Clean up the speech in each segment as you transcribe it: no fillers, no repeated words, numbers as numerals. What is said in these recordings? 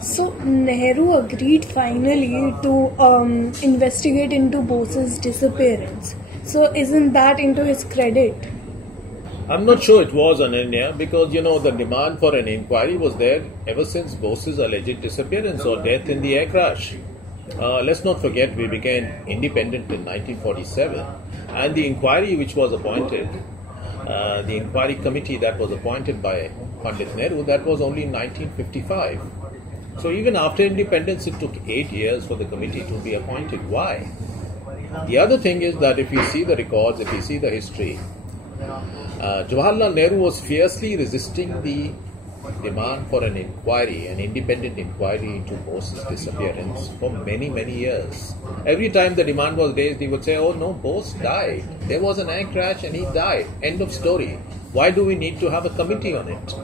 So Nehru agreed finally to investigate into Bose's disappearance. So isn't that into his credit? I'm not sure it was Ananya because the demand for an inquiry was there ever since Bose's alleged disappearance or death in the air crash. Let's not forget we became independent in 1947 and the inquiry which was appointed, the inquiry committee that was appointed by Pandit Nehru, that was only in 1955. So even after independence, it took 8 years for the committee to be appointed. Why? The other thing is that if you see the records, if you see the history, Jawaharlal Nehru was fiercely resisting the demand for an inquiry, an independent inquiry into Bose's disappearance for many, many years. Every time the demand was raised, he would say, oh no, Bose died. There was an air crash and he died. End of story. Why do we need to have a committee on it?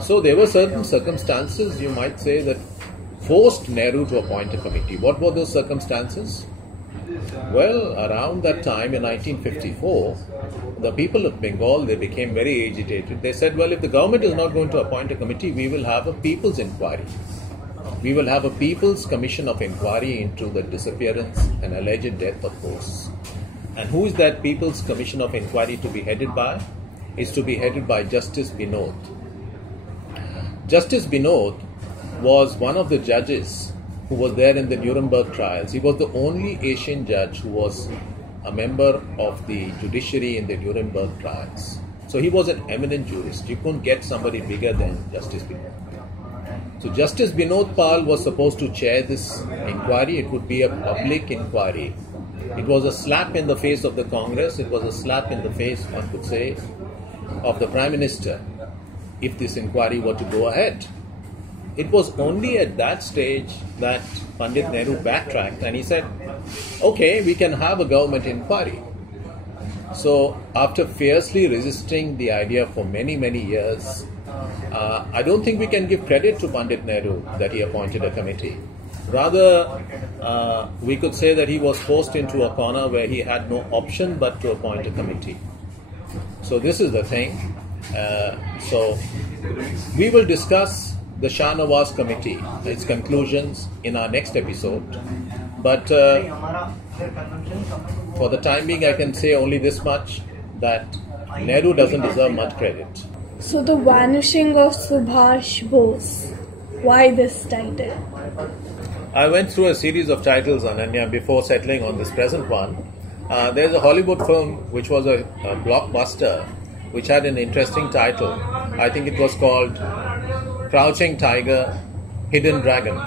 So there were certain circumstances, you might say, that forced Nehru to appoint a committee. What were those circumstances? Well, around that time in 1954, the people of Bengal, they became very agitated. They said, well, if the government is not going to appoint a committee, we will have a people's inquiry. We will have a people's commission of inquiry into the disappearance and alleged death of Bose. And who is that people's commission of inquiry to be headed by? It's to be headed by Justice Binod. Justice Binod was one of the judges who was there in the Nuremberg trials. He was the only Asian judge who was a member of the judiciary in the Nuremberg trials. So he was an eminent jurist. You couldn't get somebody bigger than Justice Binod. So Justice Binod Pal was supposed to chair this inquiry. It would be a public inquiry. It was a slap in the face of the Congress. It was a slap in the face, one could say, of the Prime Minister if this inquiry were to go ahead. It was only at that stage that Pandit Nehru backtracked and he said, okay, we can have a government inquiry. So after fiercely resisting the idea for many, many years, I don't think we can give credit to Pandit Nehru that he appointed a committee. Rather, we could say that he was forced into a corner where he had no option but to appoint a committee. So this is the thing. So we will discuss the Shah Nawaz Committee, its conclusions in our next episode. But for the time being, I can say only this much, that Nehru doesn't deserve much credit. So the Vanishing of Subhash Bose. Why this title? I went through a series of titles, Ananya, before settling on this present one. There's a Hollywood film which was a blockbuster, which had an interesting title. I think it was called Crouching Tiger, Hidden Dragon.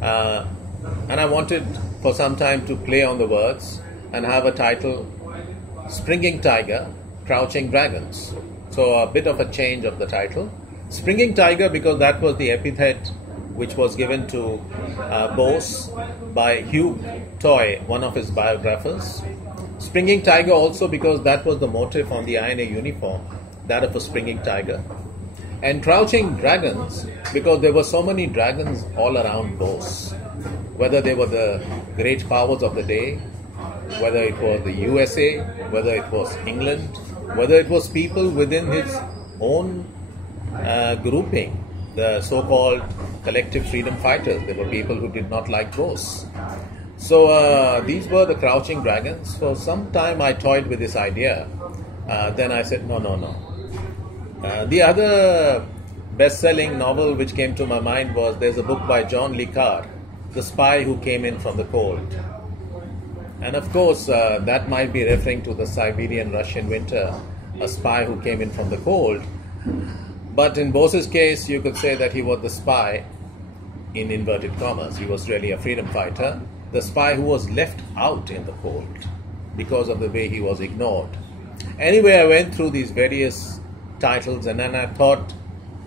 And I wanted for some time to play on the words and have a title, Springing Tiger, Crouching Dragons. So a bit of a change of the title. Springing Tiger because that was the epithet which was given to Bose by Hugh Toy, one of his biographers. Springing Tiger also because that was the motif on the INA uniform, that of a springing tiger. And Crouching Dragons because there were so many dragons all around Bose. Whether they were the great powers of the day, whether it was the USA, whether it was England, whether it was people within his own grouping, the so-called collective freedom fighters. There were people who did not like Bose. So these were the Crouching Dragons. For some time I toyed with this idea. Then I said, no. The other best-selling novel which came to my mind was, there's a book by John Le Carre, The Spy Who Came In From the Cold. And of course, that might be referring to the Siberian Russian winter, a spy who came in from the cold. But in Bose's case, you could say that he was the spy, in inverted commas. He was really a freedom fighter, the spy who was left out in the cold because of the way he was ignored. Anyway, I went through these various titles and then I thought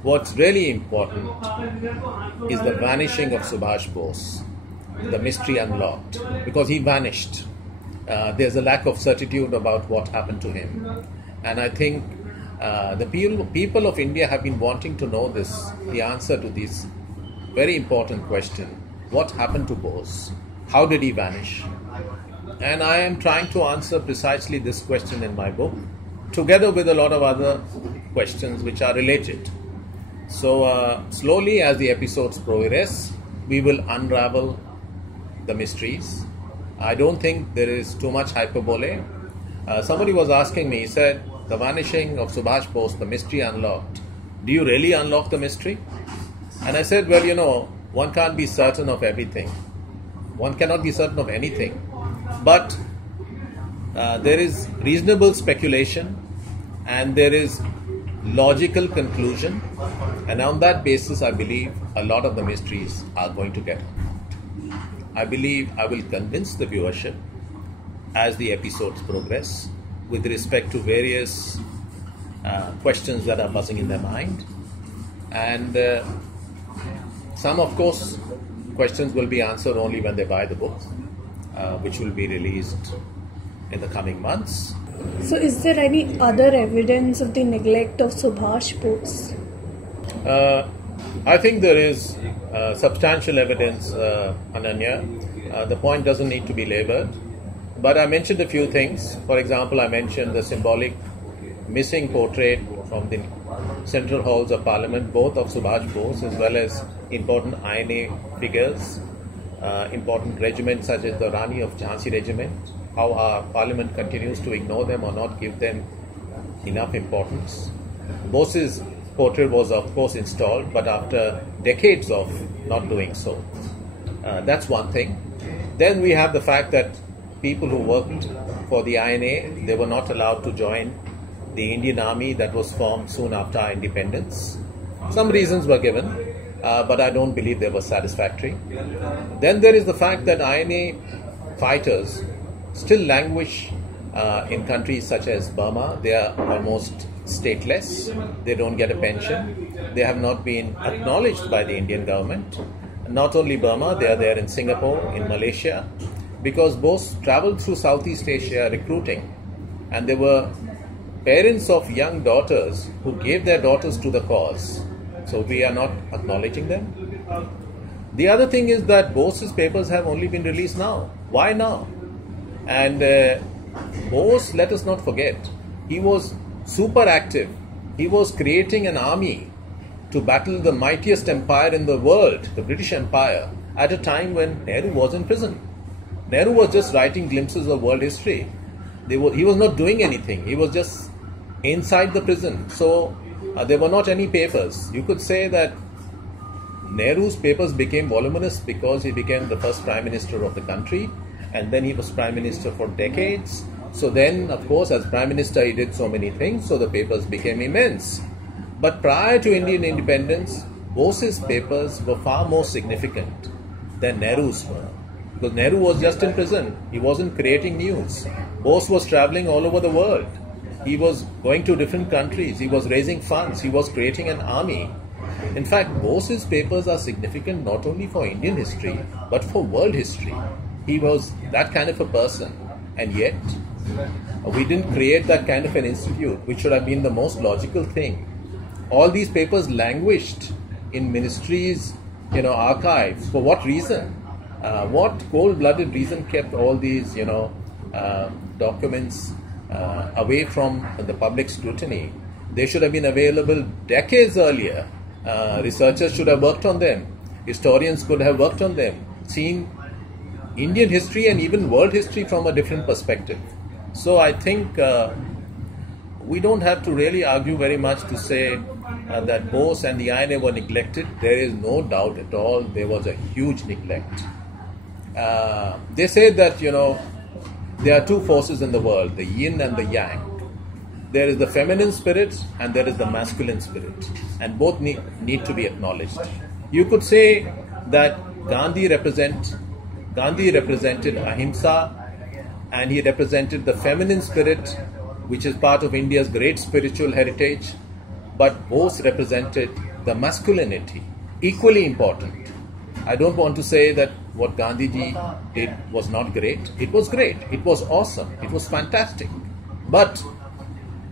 what's really important is the vanishing of Subhash Bose, the mystery unlocked, because he vanished. There's a lack of certitude about what happened to him. And I think the people of India have been wanting to know the answer to this very important question. What happened to Bose? How did he vanish? And I am trying to answer precisely this question in my book, together with a lot of other questions which are related. So slowly as the episodes progress, we will unravel the mysteries. I don't think there is too much hyperbole. Somebody was asking me, he said, the vanishing of Subhash Bose, the mystery unlocked. Do you really unlock the mystery? And I said, well, you know, one can't be certain of everything. One cannot be certain of anything. But there is reasonable speculation and there is logical conclusion. And on that basis, I believe a lot of the mysteries are going to get unlocked. I believe I will convince the viewership as the episodes progress with respect to various questions that are buzzing in their mind. And some, of course, questions will be answered only when they buy the book, which will be released in the coming months. So is there any other evidence of the neglect of Subhash Bose? I think there is substantial evidence, Ananya. The point doesn't need to be labored. But I mentioned a few things. For example, I mentioned the symbolic missing portrait from the central halls of Parliament, both of Subhash Bose as well as important INA figures, important regiments such as the Rani of Jhansi regiment, how our Parliament continues to ignore them or not give them enough importance. Bose's portrait was of course installed, but after decades of not doing so. That's one thing. Then we have the fact that people who worked for the INA, they were not allowed to join the Indian army that was formed soon after our independence. Some reasons were given, but I don't believe they were satisfactory. Then there is the fact that INA fighters still languish in countries such as Burma. They are almost stateless. They don't get a pension. They have not been acknowledged by the Indian government. Not only Burma, they are there in Singapore, in Malaysia, because Bose traveled through Southeast Asia recruiting, and there were parents of young daughters who gave their daughters to the cause. So we are not acknowledging them. The other thing is that Bose's papers have only been released now. Why now? And Bose, let us not forget, he was super active. He was creating an army to battle the mightiest empire in the world, the British Empire, at a time when Nehru was in prison. Nehru was just writing glimpses of world history. He was not doing anything. He was just inside the prison. So there were not any papers. You could say that Nehru's papers became voluminous because he became the first Prime Minister of the country, and then he was Prime Minister for decades. So then, of course, as Prime Minister, he did so many things, so the papers became immense. But prior to Indian independence, Bose's papers were far more significant than Nehru's were. Because Nehru was just in prison. He wasn't creating news. Bose was traveling all over the world. He was going to different countries. He was raising funds. He was creating an army. In fact, Bose's papers are significant not only for Indian history, but for world history. He was that kind of a person. And yet, we didn't create that kind of an institute, which should have been the most logical thing. All these papers languished in ministries, archives. For what reason? What cold-blooded reason kept all these, documents away from the public scrutiny? They should have been available decades earlier. Researchers should have worked on them. Historians could have worked on them, seen Indian history and even world history from a different perspective. So I think we don't have to really argue very much to say that Bose and the INA were neglected. There is no doubt at all there was a huge neglect. They say that, there are two forces in the world, the yin and the yang. There is the feminine spirit and there is the masculine spirit. And both need to be acknowledged. You could say that Gandhi represented ahimsa, and he represented the feminine spirit, which is part of India's great spiritual heritage. But Bose represented the masculinity, equally important. I don't want to say that what Gandhiji did was not great. It was great. It was awesome. It was fantastic. But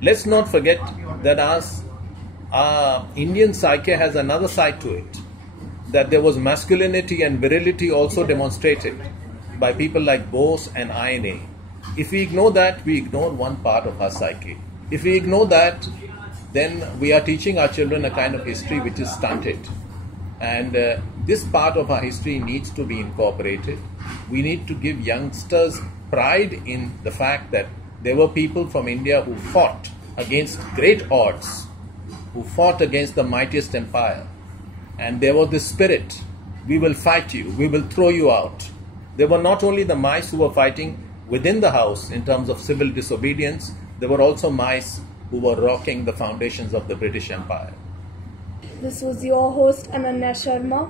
let's not forget that our Indian psyche has another side to it. That there was masculinity and virility also demonstrated by people like Bose and INA. If we ignore that, we ignore one part of our psyche. If we ignore that, then we are teaching our children a kind of history which is stunted. And this part of our history needs to be incorporated. We need to give youngsters pride in the fact that there were people from India who fought against great odds, who fought against the mightiest empire. And there was this spirit, we will fight you, we will throw you out. There were not only the mice who were fighting within the house in terms of civil disobedience, there were also mice who were rocking the foundations of the British Empire. This was your host Ananya Sharma.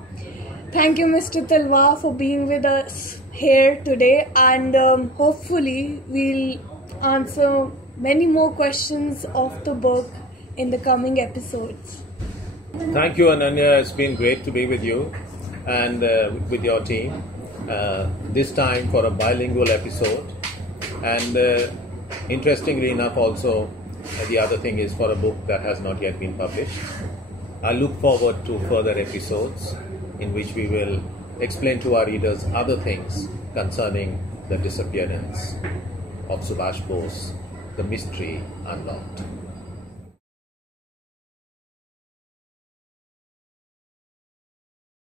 Thank you, Mr. Talwar, for being with us here today, and hopefully we'll answer many more questions of the book in the coming episodes. Thank you, Ananya. It's been great to be with you and with your team. This time for a bilingual episode, and interestingly enough also the other thing is for a book that has not yet been published. I look forward to further episodes in which we will explain to our readers other things concerning the disappearance of Subhash Bose, the mystery unlocked.